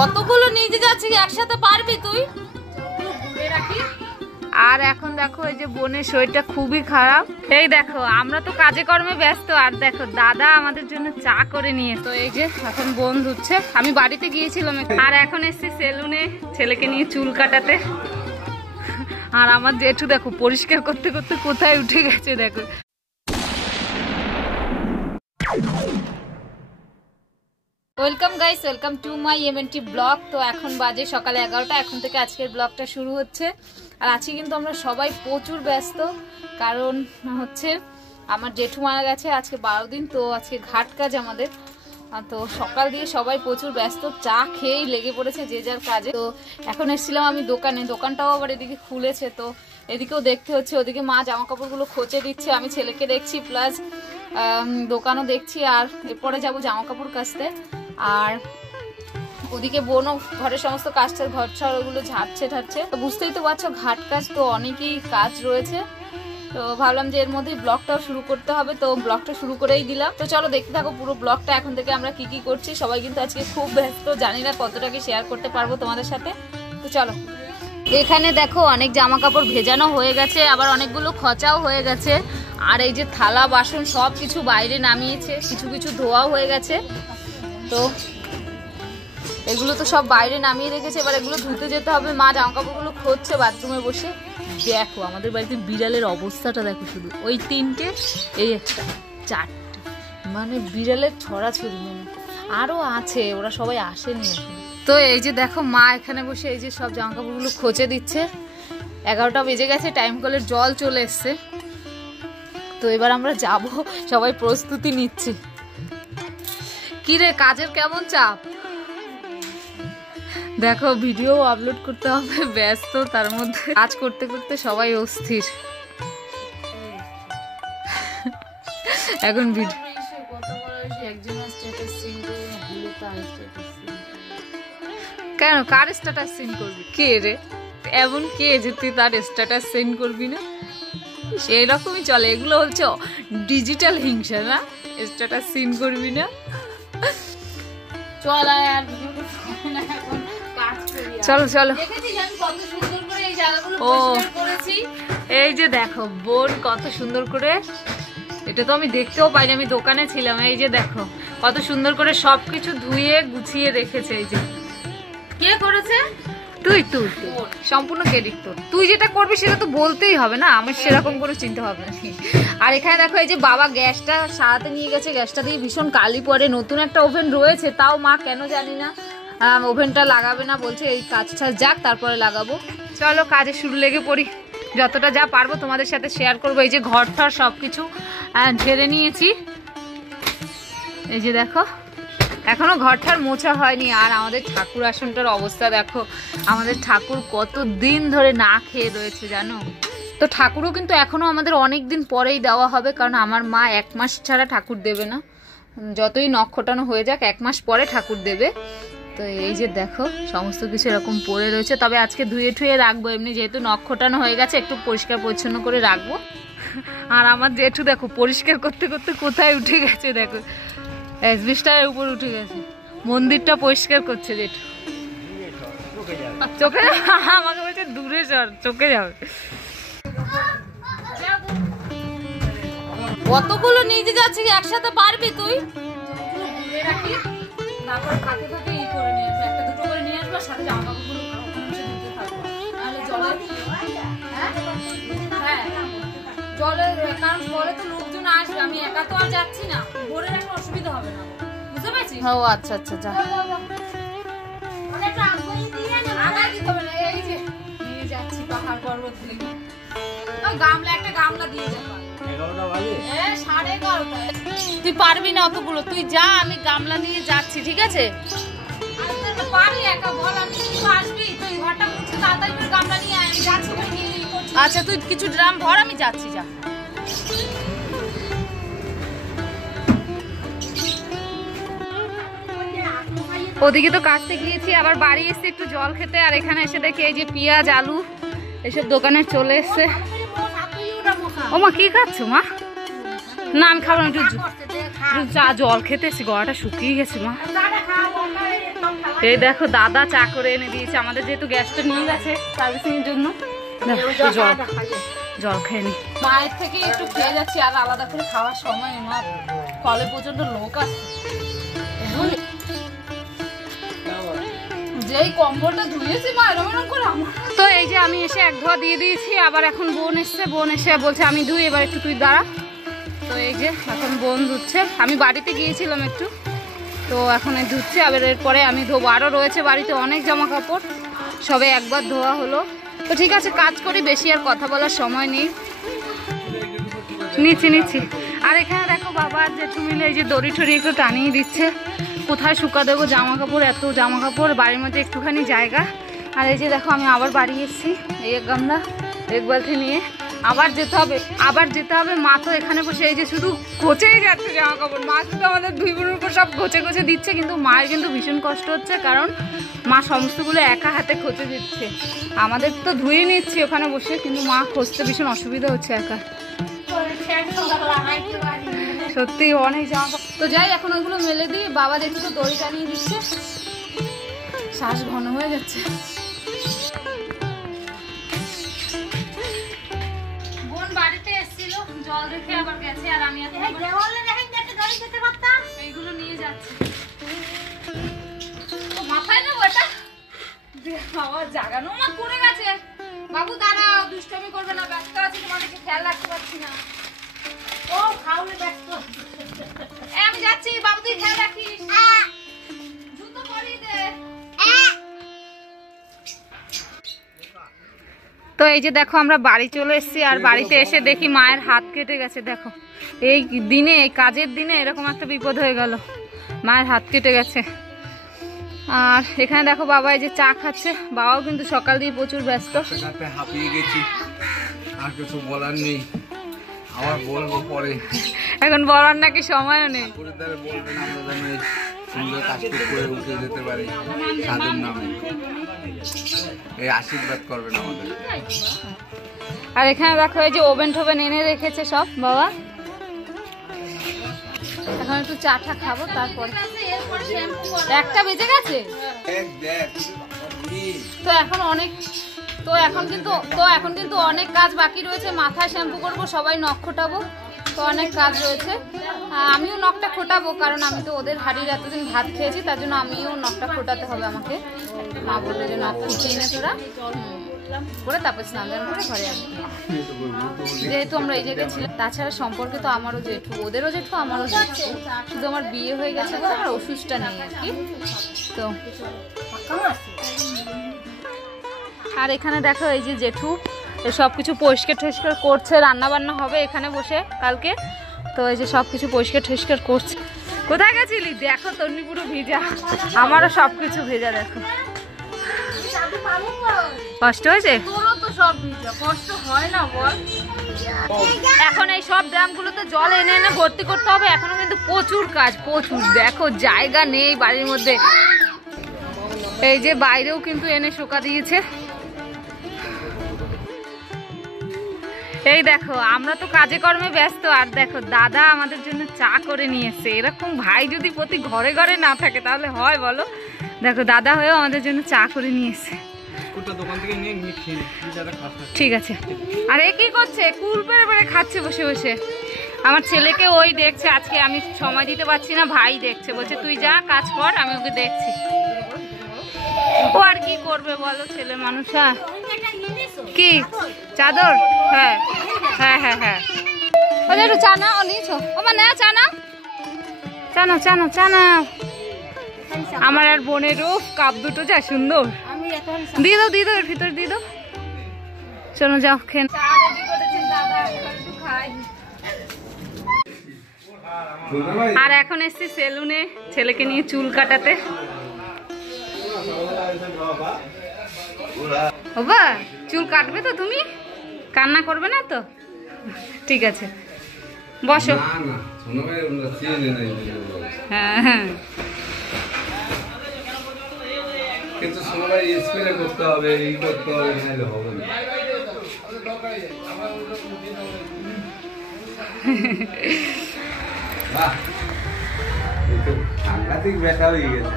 কতগুলো নিয়ে যাচ্ছি একসাথে পারবি তুই? আর এখন দেখো এই যে বোনের শরীরটা খুবই খারাপ। এই দেখো আমরা তো কাজে কর্মে ব্যস্ত, আর দেখো দাদা আমাদের জন্য চা করে নিয়ে, তো এই যে এখন বোন ধুচ্ছে। আমি বাড়িতে গিয়েছিলাম আর এখন এসছি সেলুনে ছেলেকে নিয়ে চুল কাটাতে। আর আমার জেঠু দেখো পরিষ্কার করতে করতে কোথায় উঠে গেছে দেখো। Welcome guys, welcome to my MNT blog. তো এখন বাজে সকালে 11টা, এখন থেকে আজকের ব্লগটা শুরু হচ্ছে। আর আজকে কিন্তু আমরা সবাই প্রচুর ব্যস্ত, কারণ হচ্ছে আমার জেঠু মারা গেছে আজকে 12 দিন। তো আজকে ঘাট কাজ আমাদের, তো সকাল দিয়ে সবাই প্রচুর ব্যস্ত, চা খেয়েই লেগে পড়েছে যে যার কাজে। তো এখন এসেছিলাম আমি দোকানে, দোকানটাও আবার এদিকে খুলেছে, তো এদিকেও দেখতে হচ্ছে। ওদিকে মা জামা কাপড়গুলো খোঁচে দিচ্ছে, আমি ছেলেকে দেখছি, প্লাস দোকানও দেখছি। আর এরপরে যাবো জামা কাপড় কাচতে। আর ওদিকে বোনও ঘরের সমস্ত কাজটা, ঘর ছাড় ওগুলো ঝাড়ছে ঠাড়ছে। তো বুঝতেই তো পারছো ঘাট কাজ, তো অনেকই কাজ রয়েছে। তো ভাবলাম যে এর মধ্যেই ব্লগটাও শুরু করতে হবে, তো ব্লগটা শুরু করেই দিলাম। তো চলো দেখতে থাকো পুরো ব্লগটা, এখন থেকে আমরা কি কি করছি। সবাই কিন্তু আজকে খুব ব্যস্ত, জানি না কতটা কি শেয়ার করতে পারবো তোমাদের সাথে। তো চলো, এখানে দেখো অনেক জামা কাপড় ভেজানো হয়ে গেছে, আবার অনেকগুলো খচাও হয়ে গেছে। আর এই যে থালা বাসন সব কিছু বাইরে নামিয়েছে, কিছু কিছু ধোয়াও হয়ে গেছে। তো এগুলো তো সব বাইরে নামিয়ে রেখেছে, এবার এগুলো ধুতে যেতে হবে। মা জামা কাপড়গুলো খুঁজছে বাথরুমে বসে। দেখো আমাদের বাড়িতে বিড়ালের অবস্থাটা দেখো, শুধু ওই 3টে, এই একটা, 4টে, মানে বিড়ালের ছড়াছড়ি। মানে আরো আছে, ওরা সবাই আসেনি এখন। তো এই যে দেখো মা এখানে বসে এই যে সব জামা কাপড়গুলো খোঁচে দিচ্ছে। 11টা বেজে গেছে, টাইম কলের জল চলে এসছে। তো এবার আমরা যাব, সবাই প্রস্তুতি নিচ্ছি। কি রে, কাজের কেমন চাপ? দেখো ভিডিও আপলোড করতে হবে, ব্যস্ত, তার মধ্যে কাজ করতে করতে সবাই অস্থির। এখন কেন, কার স্ট্যাটাস সেন্ড করবি? কে রে এমন কে যে তুই তার স্ট্যাটাস সেন্ড করবি না? সেই রকমই চলে, এগুলো হচ্ছে ডিজিটাল হিংসা না, স্ট্যাটাস সেন্ড করবি না। চল আর চলো চলো। ও এই যে দেখো বোন কত সুন্দর করে, এটা তো আমি দেখতেও পাইনি, আমি দোকানে ছিলাম। এই যে দেখো কত সুন্দর করে সবকিছু ধুয়ে গুছিয়ে রেখেছে। এই যে কে করেছে? তুই তুই সম্পূর্ণ ক্রেডিট তোর। তুই যেটা করবি সেটা তো বলতেই হবে না, আমার সেরকম কোনো চিন্তা ভাবনা নেই। আর এখানে দেখো এই যে বাবা গ্যাসটা সারাতে নিয়ে গেছে, গ্যাসটা দিয়ে ভীষণ কালি পড়ে। নতুন একটা ওভেন রয়েছে, তাও মা কেন জানি না ওভেনটা লাগাবে না, বলছে এই কাজটা যাক তারপরে লাগাবো। চলো কাজে শুরু লেগে পড়ি, যতটা যা পারবো তোমাদের সাথে শেয়ার করবো। এই যে ঘর ঠর সব কিছু ঝেড়ে নিয়েছি। এই যে দেখো এখনো ঘরটার মোছা হয়নি। আর আমাদের ঠাকুর আসনটার অবস্থা দেখো, আমাদের ঠাকুর কত দিন ধরে না খেয়ে রয়েছে জানো। তো ঠাকুরও কিন্তু এখনো আমাদের অনেক দিন পরেই দেওয়া হবে, কারণ আমার মা 1 মাস ছাড়া ঠাকুর দেবে না, যতই নখ খোটানো হয়ে যাক 1 মাস পরে ঠাকুর দেবে। তো এই যে দেখো সমস্ত কিছু এরকম পড়ে রয়েছে, তবে আজকে ধুয়ে ঠুয়ে রাখবো, এমনি যেহেতু নখ খোটানো হয়ে গেছে একটু পরিষ্কার পরিচ্ছন্ন করে রাখবো। আর আমার জেঠু দেখো পরিষ্কার করতে করতে কোথায় উঠে গেছে দেখো, এসবিস্টারের উপর উঠে গেছে। মন্দিরটা পরিষ্কার করছে জেঠু। চোখে আমাকে বলছে দূরে সর, চোখে যাবে। কতগুলো নিয়ে যাচ্ছি একসাথে পারবি তুই? জলের কারণ জলে তো লোকজন আসবে, আমি একা তো আর যাচ্ছি না, ভোরে রাখলে অসুবিধা হবে না, বুঝতে পারছিস? ও আচ্ছা আচ্ছা, যা নিয়ে যাচ্ছি পাহাড় পর্বত থেকে। গামলা, একটা গামলা দিয়ে যাবো। 11:30। তুই পারবি না অতগুলো, তুই যা, আমি গামলা নিয়ে যাচ্ছি, ঠিক আছে? আচ্ছা তুই কিছু ড্রাম ভর, আমি যাচ্ছি, যা। ওদিকে তো কাটতে গিয়েছি, আবার বাড়ি এসে একটু জল খেতে। আর এখানে এসে দেখি এই যে পেঁয়াজ আলু এসব দোকানে চলে এসছে। ও মা কি খাচ্ছ মা? না আমি খাবো না, একটু চা জল খেতে এসছি, গলাটা শুকিয়ে গেছে মা। এই দেখো দাদা চা করে এনে দিয়েছে আমাদের, যেহেতু গ্যাসটা নিয়ে গেছে সার্ভিসিং এর জন্য। জল খেয়ে নি, মায়ের থেকে একটু খেয়ে যাচ্ছি, আর আলাদা করে খাওয়ার সময় মা কলে প্রচন্ড লোক আছে, যেই কম্বলটা ধুয়েছি মা এরকম করে আমার। তো এই যে আমি এসে এক ধোয়া দিয়ে দিয়েছি, আবার এখন বোন এসছে, বোন এসে বলছে আমি ধুই, এবার একটু তুই দাঁড়া। তো এই যে এখন বোন ধুচ্ছে, আমি বাড়িতে গিয়েছিলাম একটু, তো এখন ধুচ্ছে, আবার এরপরে আমি ধোবো। আরও রয়েছে বাড়িতে অনেক জামা কাপড়, সবে একবার ধোয়া হলো। তো ঠিক আছে, কাজ করি, বেশি আর কথা বলার সময় নেই। নিচ্ছি। আর এখানে দেখো বাবা জেঠু মিলে এই যে দড়ি ঠড়ি একটু টানিয়ে দিচ্ছে, কোথায় শুকা দেবো জামা কাপড়, এত জামা কাপড়, বাড়ির মধ্যে একটুখানি জায়গা। আর এই যে দেখো আমি আবার বাড়ি এসেছি, এই এক গামলা এক বালতি নিয়ে আবার যেতে হবে। মা তো এখানে বসে এই যে শুধু ঘষেই যাচ্ছে জামা কাপড়, মা শুধু আমাদের দুই বোনের উপর সব ঘষে দিচ্ছে, কিন্তু মায়ের কিন্তু ভীষণ কষ্ট হচ্ছে, কারণ মা সমস্তগুলো একা হাতে ঘষে দিচ্ছে। আমাদের তো ধুয়ে নিচ্ছি ওখানে বসে, কিন্তু মা ঘষতে ভীষণ অসুবিধা হচ্ছে একা, সত্যি অনেক জামা কাপড়। তো যাই এখন ওইগুলো মেলে দিই, বাবা দেখি তো দড়ি টানিয়ে দিচ্ছে, শ্বাস ঘন হয়ে যাচ্ছে। বোন বাড়িতে এসেছিল, জল রেখে আবার গেছে, আর আমি এইগুলো নিয়ে যাচ্ছি। মাথায় নেবো এটা, বাবা জাগানো মা পড়ে গেছে। বাবু দাঁড়াও, দুষ্টামি করবে না, ব্যস্ত আছে, তোমাদেরকে খেয়াল রাখতে পারছি না। ও খাওয়ালে ব্যস্ত, আমি যাচ্ছি, বাবু তুই খেয়াল রাখিস, জুতো পরিয়ে দে। তো এই যে দেখো আমরা বাড়ি চলে এসেছি, আর বাড়িতে এসে দেখি মায়ের হাত কেটে গেছে। দেখো এই দিনে, এই কাজের দিনে এরকম একটা বিপদ হয়ে গেল, মায়ের হাত কেটে গেছে। আর এখানে দেখো বাবা এই যে চা খাচ্ছে, বাবাও কিন্তু সকাল দিয়ে প্রচুর ব্যস্ত। হাঁপিয়ে গেছি, আর কিছু বলার নেই, আবার বলবো পরে, এখন বলার নাকি সময়ও নেই। বলবেন আমরা যেন সুন্দর কাজটি করে উঠে যেতে পারি তাদের নামে, এই আশীর্বাদ করবেন আমাদের। আর এখানে দেখো এই যে ওভেন টোভেন এনে রেখেছে সব বাবা, এখন একটু চাটা খাবো, তারপরে 1টা বেজে গেছে। তো এখন কিন্তু অনেক কাজ বাকি রয়েছে, মাথায় শ্যাম্পু করবো, সবাই নখ খোটাবো, তো অনেক কাজ রয়েছে। আমিও নখটা খোটাবো, কারণ আমি তো ওদের হাড়ির এতদিন ভাত খেয়েছি, তার জন্য আমিও নখটা খোটাতে হবে আমাকে। মা বলবে যে নখ খুঁটিয়ে নে তোরা করে, তারপর স্নান দান করে ঘরে আসবো, যেহেতু আমরা এই জায়গায় ছিলাম। তাছাড়া সম্পর্কে তো আমারও জেঠু, ওদেরও জেঠু, আমারও জেঠু, শুধু আমার বিয়ে হয়ে গেছে বলে আমার অসুস্থটা নেই আর কি। তো আর এখানে দেখো এই যে জেঠু সব কিছু পরিষ্কার টরিষ্কার করছে, রান্না বান্না হবে এখানে বসে কালকে, তো এই যে সব কিছু পরিষ্কার টরিষ্কার করছে। কোথায় গেছিলি? দেখো তন্নি পুরো ভেজা, আমারও সব কিছু ভেজা। দেখো কষ্ট হয়েছে, কষ্ট হয় না বল। এখন এই সব ড্রামগুলোতে জল এনে এনে ভর্তি করতে হবে, এখনো কিন্তু প্রচুর কাজ, প্রচুর। দেখো জায়গা নেই বাড়ির মধ্যে, এই যে বাইরেও কিন্তু এনে শুকা দিয়েছে। এই দেখো আমরা তো কাজে কর্মে ব্যস্ত, আর দেখো দাদা আমাদের জন্য চা করে নিয়ে এসছে। এরকম ভাই যদি প্রতি ঘরে ঘরে না থাকে তাহলে হয় বলো? দেখো দাদা হয়েও আমাদের জন্য চা করে নিয়ে এসছে। ঠিক আছে। আর এ কি করছে? কুল পেরে পেরে খাচ্ছে বসে বসে। আমার ছেলেকে ওই দেখছে, আজকে আমি সময় দিতে পারছি না, ভাই দেখছে, বলছে তুই যা কাজ কর, আমি ওকে দেখছি। ও আর কি করবে বলো, ছেলে মানুষ। কি চাদর? হ্যাঁ হ্যাঁ হ্যাঁ হ্যাঁ, ওদের একটু চা নাও, নিয়েছো? আমার না চা নাও, চা নাও, চা নাও, চা নাও। আমার আর বোনের রূপ, কাপ দুটো যা সুন্দর। দিয়ে দাও, দিয়ে দাও, এর ভিতরে দিয়ে দাও। চলো যাও খেয়ে। আর এখন এসছি সেলুনে ছেলেকে নিয়ে চুল কাটাতে। বাবা চুল কাটবে তো তুমি? কান্না করবে না তো? ঠিক আছে বসো। হ্যাঁ হ্যাঁ, কিন্তু সবাই স্প্রে করতে হবে, এই করতে হবে, নাহলে হবে না। বাহ, সাংঘাতিক ব্যথা হয়ে গেছে।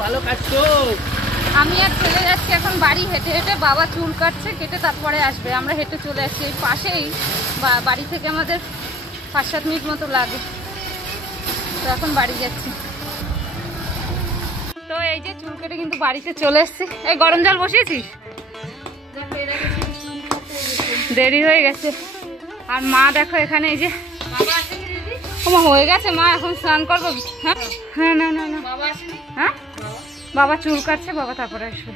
ভালো কাটছো। আমি আর চলে যাচ্ছি এখন বাড়ি হেঁটে হেঁটে। বাবা চুল কাটছে, কেটে তারপরে আসবে। আমরা হেঁটে চলে আসছি, এই পাশেই বাড়ি থেকে আমাদের 5-7 মিনিট মতো লাগে। তো এখন বাড়ি যাচ্ছি। তো এই যে চুল কেটে কিন্তু বাড়িতে চলে এসছি। এই গরম জল বসিয়েছিস? দেরি হয়ে গেছে। আর মা দেখো এখানে, এই যে মা হয়ে গেছে, মা এখন স্নান করবো। হ্যাঁ হ্যাঁ, না না না, হ্যাঁ বাবা চুল কাটছে, বাবা তারপরে আসবে।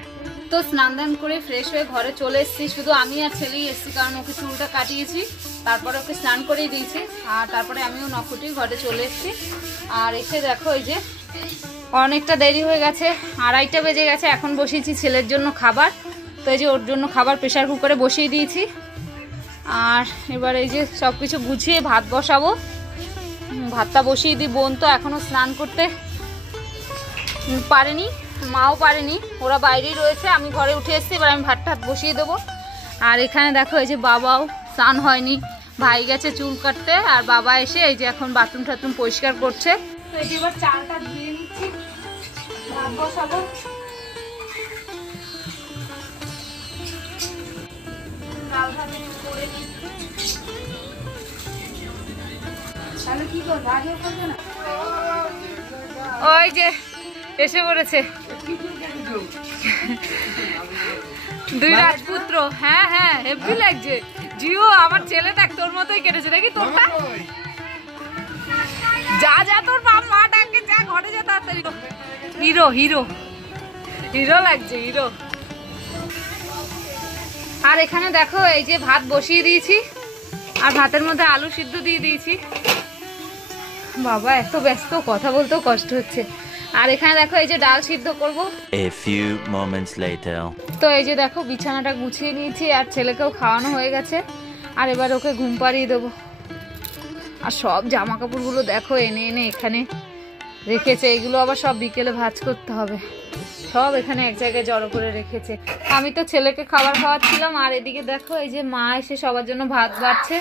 তো স্নান দান করে ফ্রেশ হয়ে ঘরে চলে এসেছি। শুধু আমি আর ছেলেই এসেছি, কারণ ওকে চুলটা কাটিয়েছি, তারপরে ওকে স্নান করেই দিয়েছি। আর তারপরে আমিও নখুটি ঘরে চলে এসেছি। আর এসে দেখো এই যে অনেকটা দেরি হয়ে গেছে, 2:30টা বেজে গেছে। এখন বসিয়েছি ছেলের জন্য খাবার। তো এই যে ওর জন্য খাবার প্রেশার কুকারে বসিয়ে দিয়েছি। আর এবার এই যে সব কিছু গুছিয়ে ভাত বসাবো। ভাতটা বসিয়ে দিই। বোন তো এখনও স্নান করতে পারেনি, মাও পারেনি, ওরা বাইরেই রয়েছে। আমি ঘরে উঠে এসেছি, এবার আমি ভাত বসিয়ে দেবো। আর এখানে দেখো এই যে বাবাও স্নান হয়নি, ভাই গেছে চুল কাটতে। আর বাবা এসে এই যে এখন বাথরুম টাথরুম পরিষ্কার করছে। তো এই যে এবার চালটা ধুয়ে নিচ্ছি, ভাত বসাবো। ডাল ভাত একটু করে নিচ্ছি। তাহলে কি করবো, আজও করবে না? ওই যে এসে পড়েছে 2 রাজপুত্র। হ্যাঁ হ্যাঁ, হেভি লাগছে। জিও আমার ছেলে দেখ তোর মতোই কেটেছে নাকি তোরটা? যা যা, তোর বাপ মা ডাকে, যা ঘরে যা তাড়াতাড়ি। হিরো হিরো হিরো লাগছে, হিরো। আর এখানে দেখো এই যে ভাত বসিয়ে দিয়েছি, আর ভাতের মধ্যে আলু সিদ্ধ দিয়ে দিয়েছি। বাবা এত ব্যস্ত, কথা বলতেও কষ্ট হচ্ছে। আর এখানে দেখো এই যে ডাল সিদ্ধ করব। A few moments later. তো এই যে দেখো বিছানাটা গুছিয়ে নিয়েছি, আর ছেলেকেও খাওয়ানো হয়ে গেছে। আর এবার ওকে ঘুম পাড়িয়ে দেবো। আর সব জামা কাপড়গুলো দেখো এনে এনে এখানে রেখেছে। এগুলো আবার সব বিকেলে ভাঁজ করতে হবে। সব এখানে এক জায়গায় জড়ো করে রেখেছে। আমি তো ছেলেকে খাবার খাওয়াচ্ছিলাম, আর এদিকে দেখো এই যে মা এসে সবার জন্য ভাত বাড়ছে।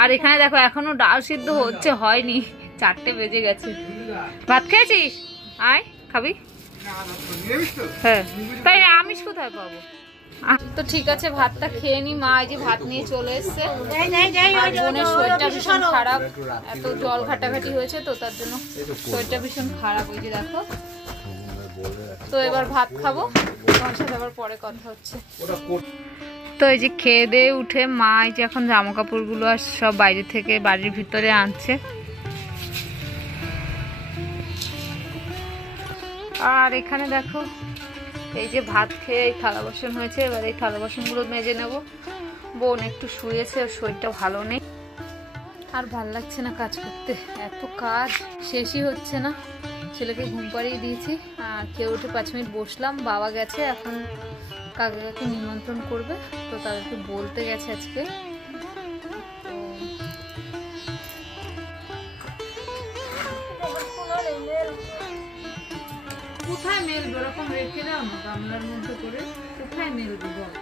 আর এখানে দেখো এখনো ডাল সিদ্ধ হচ্ছে, হয়নি, 4টে বেজে গেছে। ভাত খেয়েছিস? আয় খাবি? হ্যাঁ, তাই আমিষ কোথায় পাবো? তো ঠিক আছে, ভাতটা খেয়ে নি। মা এই যে ভাত নিয়ে চলে এসছে। আর বোনের শরীরটা ভীষণ খারাপ, এত জল ঘাটাঘাটি হয়েছে তো তার জন্য শরীরটা ভীষণ খারাপ। ওই যে দেখো। তো এবার ভাত খাবো, তোমার সাথে আবার পরে কথা হচ্ছে। তো এই যে খেয়ে দিয়ে উঠে মা এই যে এখন জামা কাপড়গুলো আর সব বাইরে থেকে বাড়ির ভিতরে আনছে। আর এখানে দেখো এই যে ভাত খেয়ে এই থালা বাসন হয়েছে, এবার এই থালা বাসনগুলো মেজে নেব। বোন একটু শুয়েছে, ওর শরীরটা ভালো নেই। আর ভাল লাগছে না কাজ করতে, এত কাজ শেষই হচ্ছে না। ছেলেকে ঘুম পাড়িয়ে দিয়েছি, আর খেয়ে উঠে 5 মিনিট বসলাম। বাবা গেছে এখন কাকে কাকে নিমন্ত্রণ করবে, তো তাদেরকে বলতে গেছে আজকে। কোথায় মেলবে? ওরকম রেখে দাও না গামলার মধ্যে করে, কোথায় মেলবে বল?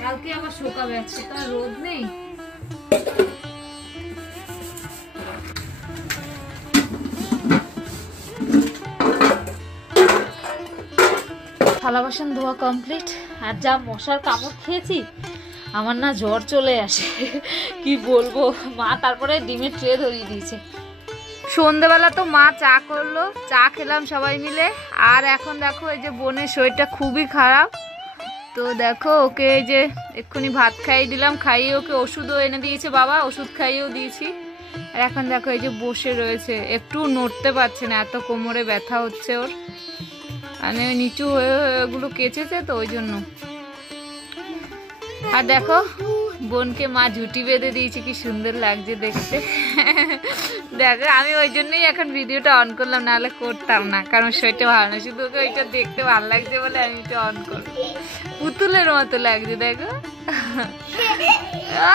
কালকে আবার শুকাবে, আজকে তো আর রোদ নেই। থালা বাসন ধোয়া কমপ্লিট। আর যা মশার কামড় খেয়েছি, আমার না জ্বর চলে আসে, কি বলবো। মা তারপরে ডিমের ট্রে ধরিয়ে দিয়েছে। সন্ধ্যেবেলা তো মা চা করলো, চা খেলাম সবাই মিলে। আর এখন দেখো এই যে বোনের শরীরটা খুবই খারাপ। তো দেখো ওকে এই যে এক্ষুনি ভাত খাইয়ে দিলাম, খাইয়ে ওকে ওষুধও এনে দিয়েছে বাবা, ওষুধ খাইয়েও দিয়েছি। আর এখন দেখো এই যে বসে রয়েছে, একটু নড়তে পারছে না, এত কোমরে ব্যথা হচ্ছে ওর। মানে নিচু হয়ে ওগুলো কেচেছে তো ওই জন্য। আর দেখো বোনকে মা ঝুটি বেঁধে দিয়েছে, কি সুন্দর লাগছে দেখতে। দেখো আমি ওই জন্যই এখন ভিডিওটা অন করলাম, নাহলে করতাম না, কারণ শরীরটা ভালো না। শুধু ওকে ওইটা দেখতে ভালো লাগছে বলে আমি এটা অন করবো। পুতুলের মতো লাগছে দেখো।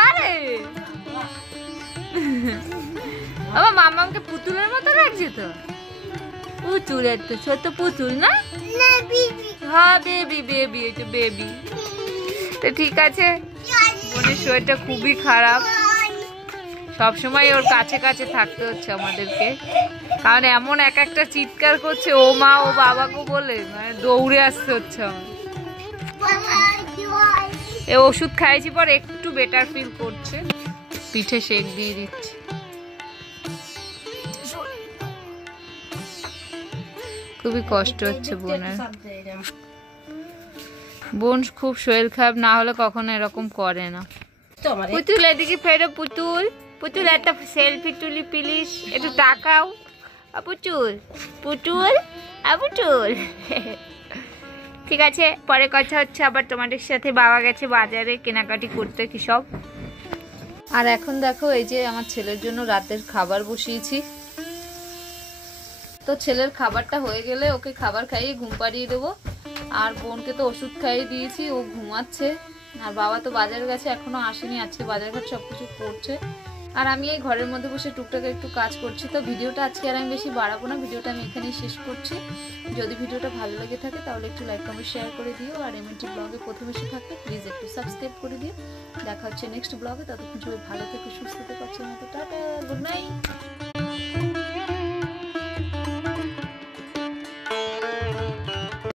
আরে আমার মামাকে পুতুলের মতো লাগছে তো। পুতুলের তো ছোট পুতুল না? হ্যাঁ বেবি, বেবি, এটা বেবি। তো ঠিক আছে, বোনের শরীরটা খুবই খারাপ, সবসময় ওর কাছে কাছে থাকতে হচ্ছে আমাদেরকে, কারণ এমন এক একটা চিৎকার করছে ও মা ও বাবাকে বলে, মানে দৌড়ে আসতে হচ্ছে আমার। এ ওষুধ খাইয়েছি পর একটু বেটার ফিল করছে, পিঠে শেক দিয়ে দিচ্ছে। খুবই কষ্ট হচ্ছে বোনের, বোন খুব শরীর খারাপ, না হলে কখনো এরকম করে না। পুতুল এদিকে ফেরো, পুতুল পুতুল একটা সেলফি তুলি প্লিজ, একটু তাকাও পুতুল পুতুল পুতুল। ঠিক আছে, পরে কথা হচ্ছে আবার তোমাদের সাথে। বাবা গেছে বাজারে কেনাকাটি করতে কি সব। আর এখন দেখো এই যে আমার ছেলের জন্য রাতের খাবার বসিয়েছি। তো ছেলের খাবারটা হয়ে গেলে ওকে খাবার খাইয়ে ঘুম পাড়িয়ে দেবো, আর বোনকে তো ওষুধ খাইয়ে দিয়েছি, ও ঘুমাচ্ছে। আর বাবা তো বাজারে গেছে, এখনো আসেনি, আজকে বাজার ঘাট সবকিছু করছে। আর আমি এই ঘরের মধ্যে বসে টুকটাক একটু কাজ করছি। তো ভিডিওটা আজকে আর আমি বেশি বাড়াবো না, ভিডিওটা আমি এখানেই শেষ করছি। যদি ভিডিওটা ভালো লেগে থাকে তাহলে একটু লাইক কমেন্ট শেয়ার করে দিও, আর এমএনটি ব্লগে প্রথম এসে থাকলে প্লিজ একটু সাবস্ক্রাইব করে দিও। দেখা হচ্ছে নেক্সট ব্লগে, ততক্ষণ সবাই ভালো থেকে সুস্থ থেকে পাচ্ছে মতো। Tata, good night.